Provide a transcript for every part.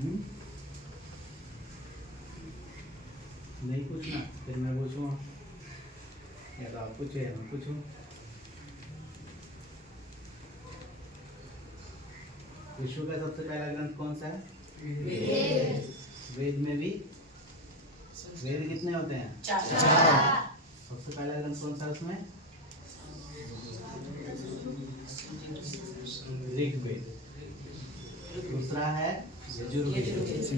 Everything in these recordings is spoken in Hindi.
नहीं पूछना, फिर मैं पूछूँ या तो आप पूछे या मैं पूछूँ। विश्व का सबसे पहला ग्रंथ कौन सा है? वेद। वेद में भी वेद कितने होते हैं? 4। सबसे पहला ग्रंथ कौन सा उसमें? ऋग्वेद। दूसरा है यजुर्वेद।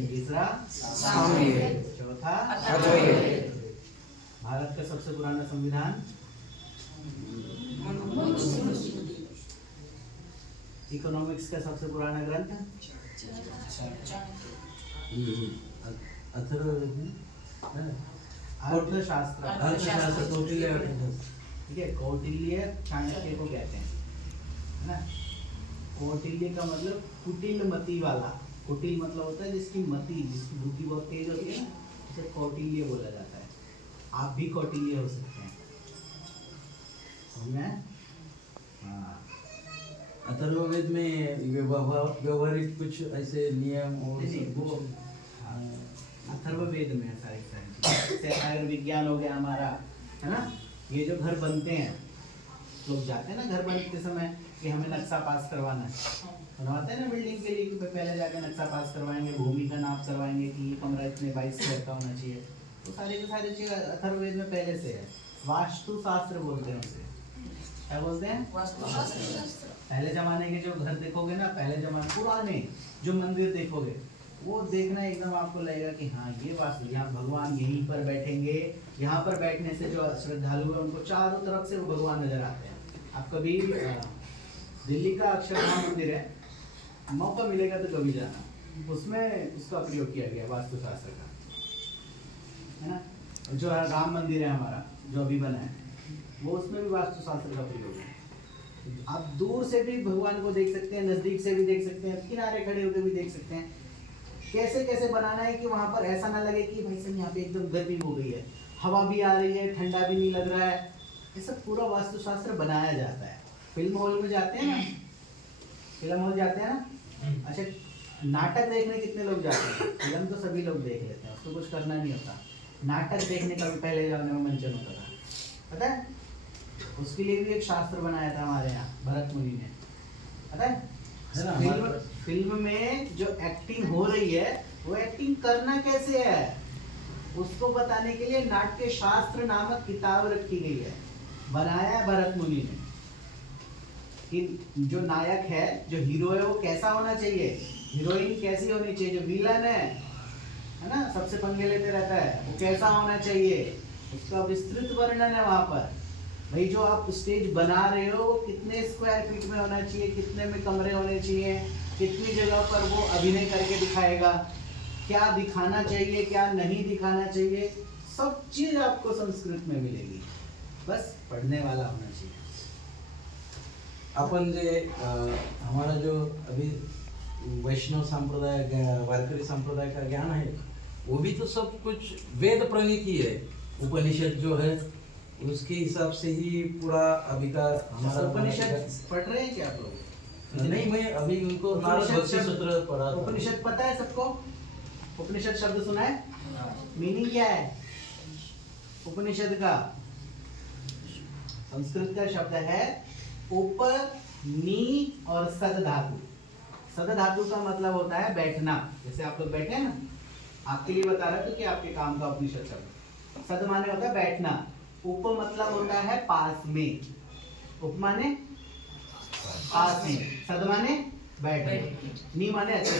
तीसरा सामवेद। चौथा अथर्ववेद। भारत का सबसे पुराना संविधान? इकोनॉमिक्स का सबसे पुराना ग्रंथ? अथर्ववेद। अर्थशास्त्र। अर्थशास्त्र कौटिल्य। ठीक है, कौटिल्य चाणक्य को कहते हैं, है ना। कौटिल्य का मतलब कुटिल मति वाला। कुटिल मतलब होता है जिसकी मति, जिसकी बुद्धि बहुत तेज होती है ना, उसे कौटिल्य बोला जाता है। आप भी कौटिल्य हो सकते हैं, समझे? हाँ। अथर्ववेद में व्यवहारिक कुछ ऐसे नियम और वो अथर्ववेद में है सारी चीजें। आयुर्विज्ञान हो गया हमारा, है ना। ये जो घर बनते हैं, लोग जाते हैं ना घर बनते समय कि हमें नक्शा पास करवाना है, बनवाते हैं ना बिल्डिंग के लिए, कि पहले जाके नक्शा पास करवाएंगे, भूमि का नाप करवाएंगे कि ये कमरा इतने 22 स्क्वायर का होना चाहिए। तो सारी चीज़ अथर्ववेद में पहले से है। वास्तु शास्त्र बोलते हैं उसे। क्या बोलते हैं? वास्तुशास्त्र। पहले जमाने के जो घर देखोगे ना, पहले जमाने पुराने जो मंदिर देखोगे, वो देखना एकदम आपको लगेगा कि हाँ ये वास्तु, यहाँ भगवान यहीं पर बैठेंगे। यहाँ पर बैठने से जो श्रद्धालु है उनको चारों तरफ से वो भगवान नजर आते हैं। आप कभी दिल्ली का अक्षरधाम मंदिर है, मौका मिलेगा तो कभी जाना, उसमें उसका प्रयोग किया गया वास्तुशास्त्र का, है ना। जो राम मंदिर है हमारा जो अभी बना है, वो उसमें भी वास्तुशास्त्र का प्रयोग है। आप दूर से भी भगवान को देख सकते हैं, नजदीक से भी देख सकते हैं, किनारे खड़े होकर भी देख सकते हैं। कैसे कैसे बनाना है कि वहां पर ऐसा ना लगे कि भाई साहब यहाँ पे एकदम गर्मी हो गई है, हवा भी आ रही है, ठंडा भी नहीं लग रहा है। ये सब पूरा वास्तुशास्त्र बनाया जाता है। फिल्म हॉल में जाते हैं ना, फिल्म हॉल जाते हैं ना। अच्छा, नाटक देखने कितने लोग जाते हैं? फिल्म तो सभी लोग देख लेते हैं, उसको कुछ करना नहीं होता। नाटक देखने का भी पहले जमाने में मंचन होता था, पता है? उसके लिए भी एक शास्त्र बनाया था हमारे यहाँ भरत मुनि ने, पता है? फिल्म में जो एक्टिंग हो रही है, वो एक्टिंग करना कैसे है उसको बताने के लिए नाट्य शास्त्र नामक किताब रखी गई है, बनाया भरत मुनि ने। कि जो नायक है, जो हीरो है, वो कैसा होना चाहिए, हीरोइन कैसी होनी चाहिए, जो विलन है ना, सबसे पंगे लेते रहता है, वो कैसा होना चाहिए, उसका विस्तृत वर्णन है वहां पर। भाई जो आप स्टेज बना रहे हो वो कितने स्क्वायर फीट में होना चाहिए, कितने में कमरे होने चाहिए, कितनी जगह पर वो अभिनय करके दिखाएगा, क्या दिखाना चाहिए क्या नहीं दिखाना चाहिए, सब चीज आपको संस्कृत में मिलेगी, बस पढ़ने वाला होना चाहिए। अपन जे हमारा जो अभी वैष्णव संप्रदाय, वारकरी संप्रदाय का ज्ञान है, वो भी तो सब कुछ वेद प्रणीत ही है। उपनिषद जो है उसके हिसाब से ही पूरा अभी का हमारा उपनिषद पढ़ रहे हैं क्या आप लोग? नहीं, मैं अभी उनको नारद भक्ति सूत्र पढ़ा था। उपनिषद पता है सबको? उपनिषद शब्द सुना है? मीनिंग क्या है उपनिषद का? संस्कृत का शब्द है उप, नी और सद धातु। सद धातु का मतलब होता है बैठना। जैसे आप लोग बैठे हैं ना, आपके लिए बता रहा था कि आपके काम का उपनिषद शब्द। सद माने होता है बैठना, उप मतलब होता है पास में, उप माने पास में, सद माने बैठना, नी माने अच्छे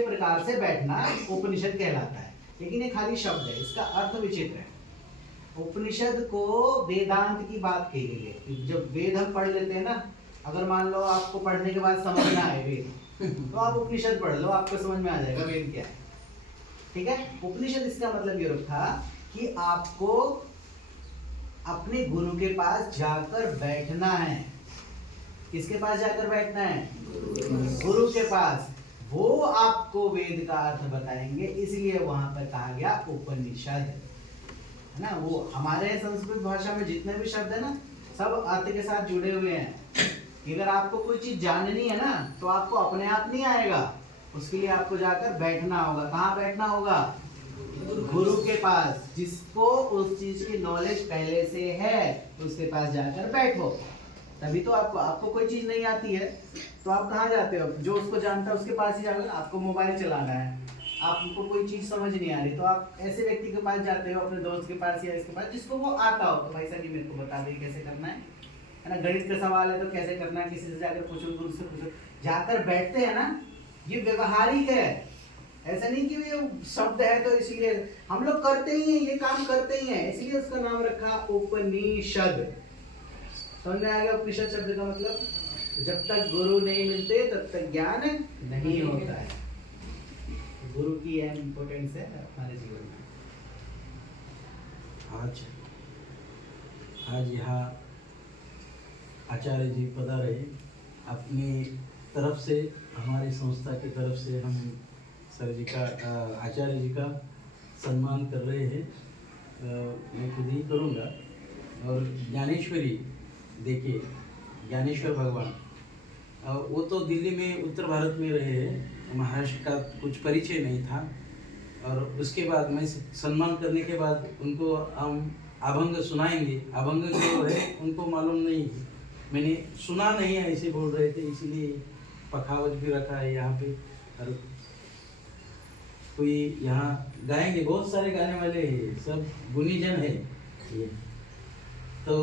प्रकार से बैठना उपनिषद कहलाता है। लेकिन ये खाली शब्द है, इसका अर्थ विचित्र है। उपनिषद को वेदांत की बात कही गई है। जब वेद हम पढ़ लेते हैं ना, अगर मान लो आपको पढ़ने के बाद समझ में आए वेद, तो आप उपनिषद पढ़ लो, आपको समझ में आ जाएगा वेद क्या है। ठीक है, उपनिषद इसका मतलब ये था कि आपको अपने गुरु के पास जाकर बैठना है। किसके पास जाकर बैठना है? गुरु के पास। वो आपको वेद का अर्थ बताएंगे, इसलिए वहां पर कहा गया उपनिषद, है ना। वो हमारे संस्कृत भाषा में जितने भी शब्द है ना, सब अर्थ के साथ जुड़े हुए हैं। अगर आपको कोई चीज जाननी है ना, तो आपको अपने आप नहीं आएगा, उसके लिए आपको जाकर बैठना होगा। कहाँ बैठना होगा? गुरु के पास, जिसको उस चीज की नॉलेज पहले से है, उसके पास जाकर बैठो। तभी तो आपको कोई चीज नहीं आती है तो आप कहाँ जाते हो? जो उसको जानता है उसके पास ही जाकर। आपको मोबाइल चलाना है, आपको कोई चीज समझ नहीं आ रही तो आप ऐसे व्यक्ति के पास जाते हो, अपने दोस्त के पास या इसके पास, जिसको वो आता हो। तो भाई साहब जी मेरे को बता दें कैसे करना है ना? गणित का सवाल है तो कैसे करना है, किसी से जाकर पूछो, गुरु से पूछो। जाकर बैठते हैं ना, ये व्यवहारिक है। ऐसा नहीं कि ये शब्द है तो इसीलिए हम लोग करते ही हैं, ये काम करते ही हैं, इसलिए उसका नाम रखा उपनिषद। समझ में आ गया उपनिषद शब्द का मतलब? जब तक गुरु नहीं मिलते तब तक ज्ञान नहीं होता है। गुरु की यह इम्पोर्टेंस है हमारे जीवन में। आज यहाँ आचार्य जी पधारे, अपनी तरफ से, हमारी संस्था की तरफ से हम सर जी का, आचार्य जी का सम्मान कर रहे हैं। मैं खुद ही करूँगा। और ज्ञानेश्वरी देखिए, ज्ञानेश्वर भगवान, वो तो दिल्ली में उत्तर भारत में रहे हैं, महाराष्ट्र का कुछ परिचय नहीं था। और उसके बाद मैं सम्मान करने के बाद उनको हम अभंग सुनाएंगे। अभंग जो है उनको मालूम नहीं, मैंने सुना नहीं है ऐसे बोल रहे थे, इसीलिए पखावज भी रखा है यहाँ पे। और कोई यहाँ गाएंगे, बहुत सारे गाने वाले हैं, सब गुणीजन है ये। तो